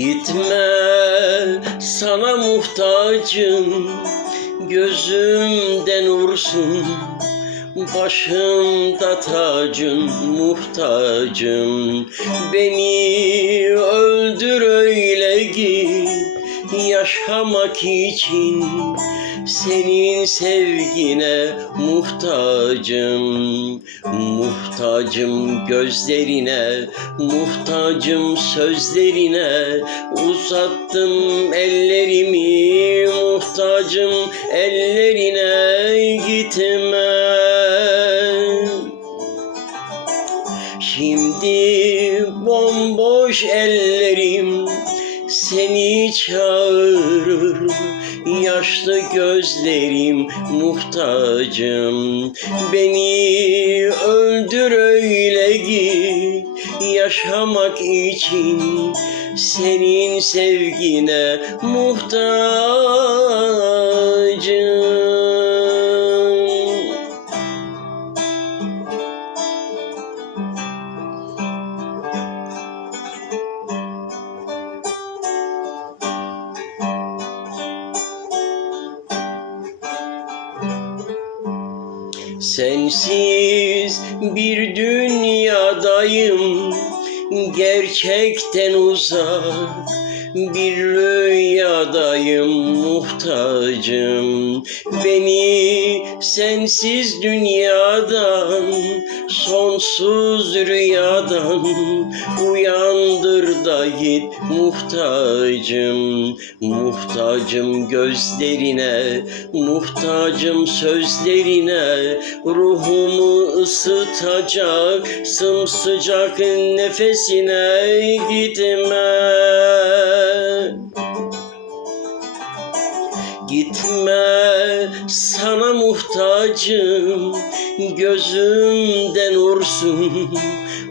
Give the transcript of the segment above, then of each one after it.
Gitme sana muhtacım Gözümden ursun Başımda tacın muhtacım. Beni öldür öyle git Yaşamak için senin sevgine muhtacım. Muhtacım gözlerine Muhtacım sözlerine Uzattım ellerimi. Muhtacım ellerine gitme. Şimdi bomboş ellerim seni çağırır Yaşlı gözlerim muhtacım. Beni öldür öyle git Yaşamak için senin sevgine muhtacım Sensiz bir dünyadayım Gerçekten uzak bir rüyadayım. Muhtacım Beni sensiz dünyadan Sonsuz rüyadan da git muhtacım Muhtacım gözlerine Muhtacım sözlerine Ruhumu ısıtacak Sımsıcak nefesine gitme. Gitme sana muhtacım Gözümden ursun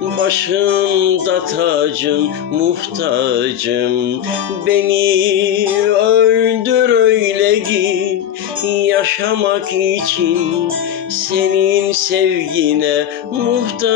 Başımda tacın muhtacım. Beni öldür öyle git Yaşamak için senin sevgine muhtacım